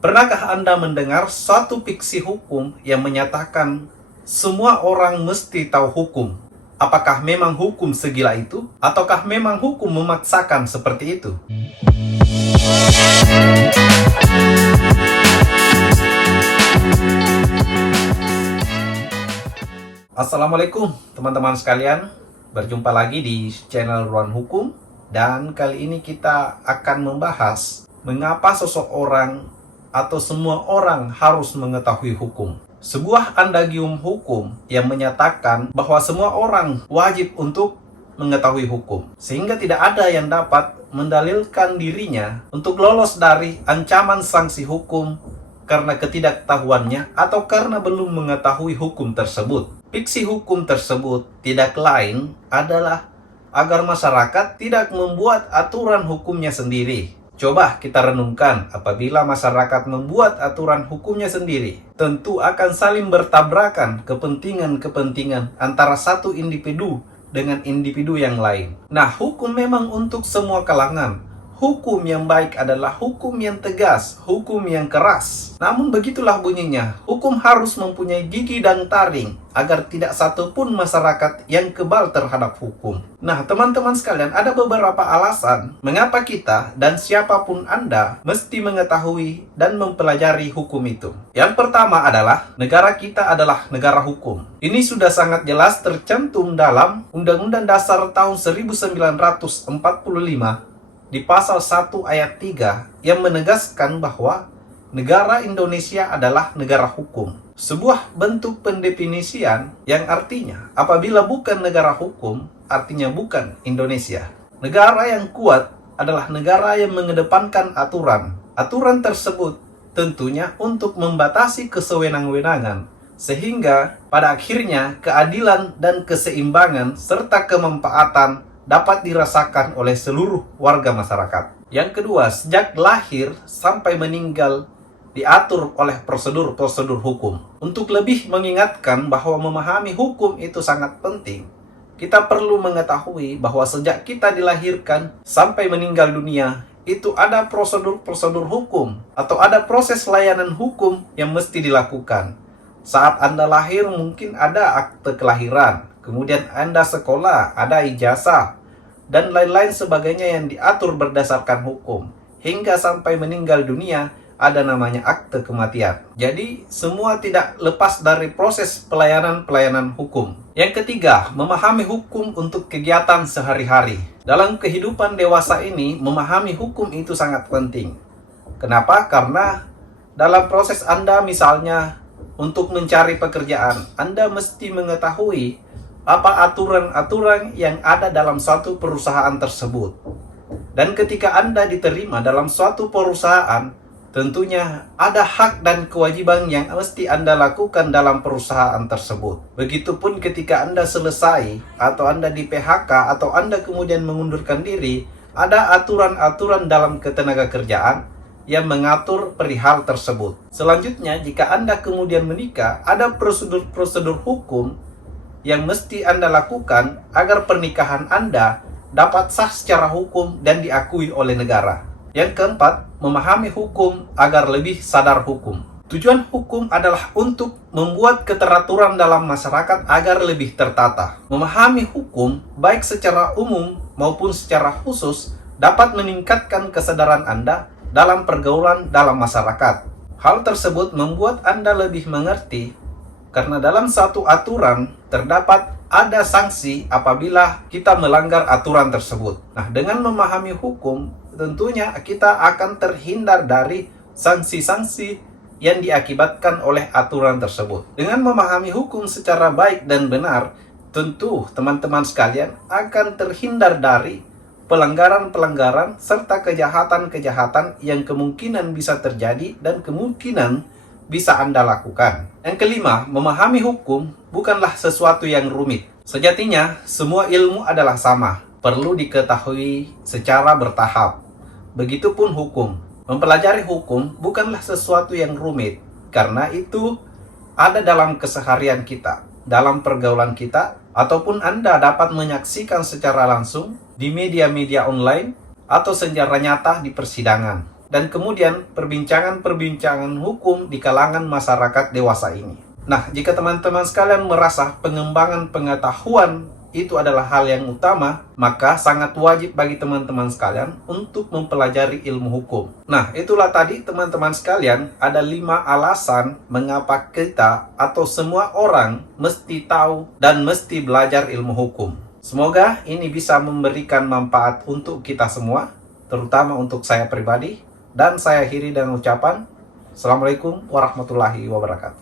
Pernahkah Anda mendengar suatu fiksi hukum yang menyatakan semua orang mesti tahu hukum? Apakah memang hukum segila itu? Ataukah memang hukum memaksakan seperti itu? Assalamualaikum teman-teman sekalian. Berjumpa lagi di channel Ruang Hukum. Dan kali ini kita akan membahas mengapa seseorang atau semua orang harus mengetahui hukum. Sebuah andagium hukum yang menyatakan bahwa semua orang wajib untuk mengetahui hukum, sehingga tidak ada yang dapat mendalilkan dirinya untuk lolos dari ancaman sanksi hukum karena ketidaktahuannya atau karena belum mengetahui hukum tersebut. Fiksi hukum tersebut tidak lain adalah agar masyarakat tidak membuat aturan hukumnya sendiri. Coba kita renungkan, apabila masyarakat membuat aturan hukumnya sendiri, tentu akan saling bertabrakan kepentingan-kepentingan antara satu individu dengan individu yang lain. Nah, hukum memang untuk semua kalangan. Hukum yang baik adalah hukum yang tegas, hukum yang keras. Namun begitulah bunyinya, hukum harus mempunyai gigi dan taring agar tidak satupun masyarakat yang kebal terhadap hukum. Nah, teman-teman sekalian, ada beberapa alasan mengapa kita dan siapapun Anda mesti mengetahui dan mempelajari hukum itu. Yang pertama adalah negara kita adalah negara hukum. Ini sudah sangat jelas tercantum dalam Undang-Undang Dasar tahun 1945 di pasal 1 ayat 3 yang menegaskan bahwa negara Indonesia adalah negara hukum. Sebuah bentuk pendefinisian yang artinya apabila bukan negara hukum, artinya bukan Indonesia. Negara yang kuat adalah negara yang mengedepankan aturan. Aturan tersebut tentunya untuk membatasi kesewenang-wenangan, sehingga pada akhirnya keadilan dan keseimbangan serta kemanfaatan dapat dirasakan oleh seluruh warga masyarakat. Yang kedua, sejak lahir sampai meninggal diatur oleh prosedur-prosedur hukum. Untuk lebih mengingatkan bahwa memahami hukum itu sangat penting, kita perlu mengetahui bahwa sejak kita dilahirkan sampai meninggal dunia, itu ada prosedur-prosedur hukum atau ada proses layanan hukum yang mesti dilakukan. Saat Anda lahir mungkin ada akte kelahiran, kemudian Anda sekolah, ada ijazah, dan lain-lain sebagainya yang diatur berdasarkan hukum. Hingga sampai meninggal dunia, ada namanya akte kematian. Jadi, semua tidak lepas dari proses pelayanan-pelayanan hukum. Yang ketiga, memahami hukum untuk kegiatan sehari-hari. Dalam kehidupan dewasa ini, memahami hukum itu sangat penting. Kenapa? Karena dalam proses Anda misalnya untuk mencari pekerjaan, Anda mesti mengetahui apa aturan-aturan yang ada dalam suatu perusahaan tersebut. Dan ketika Anda diterima dalam suatu perusahaan, tentunya ada hak dan kewajiban yang mesti Anda lakukan dalam perusahaan tersebut. Begitupun ketika Anda selesai, atau Anda di PHK, atau Anda kemudian mengundurkan diri, ada aturan-aturan dalam ketenagakerjaan yang mengatur perihal tersebut. Selanjutnya, jika Anda kemudian menikah, ada prosedur-prosedur hukum yang mesti Anda lakukan agar pernikahan Anda dapat sah secara hukum dan diakui oleh negara. Yang keempat, memahami hukum agar lebih sadar hukum. Tujuan hukum adalah untuk membuat keteraturan dalam masyarakat agar lebih tertata. Memahami hukum, baik secara umum maupun secara khusus, dapat meningkatkan kesadaran Anda dalam pergaulan dalam masyarakat. Hal tersebut membuat Anda lebih mengerti karena dalam satu aturan terdapat ada sanksi apabila kita melanggar aturan tersebut. Nah, dengan memahami hukum, tentunya kita akan terhindar dari sanksi-sanksi yang diakibatkan oleh aturan tersebut. Dengan memahami hukum secara baik dan benar, tentu teman-teman sekalian akan terhindar dari pelanggaran-pelanggaran serta kejahatan-kejahatan yang kemungkinan bisa terjadi dan kemungkinan bisa Anda lakukan. Yang kelima, memahami hukum bukanlah sesuatu yang rumit. Sejatinya, semua ilmu adalah sama, perlu diketahui secara bertahap. Begitupun hukum. Mempelajari hukum bukanlah sesuatu yang rumit, karena itu ada dalam keseharian kita, dalam pergaulan kita, ataupun Anda dapat menyaksikan secara langsung di media-media online atau secara nyata di persidangan. dan kemudian perbincangan-perbincangan hukum di kalangan masyarakat dewasa ini. Nah, jika teman-teman sekalian merasa pengembangan pengetahuan itu adalah hal yang utama, maka sangat wajib bagi teman-teman sekalian untuk mempelajari ilmu hukum. Nah, itulah tadi teman-teman sekalian, ada 5 alasan mengapa kita atau semua orang mesti tahu dan mesti belajar ilmu hukum. Semoga ini bisa memberikan manfaat untuk kita semua, terutama untuk saya pribadi, dan saya akhiri dengan ucapan Assalamualaikum warahmatullahi wabarakatuh.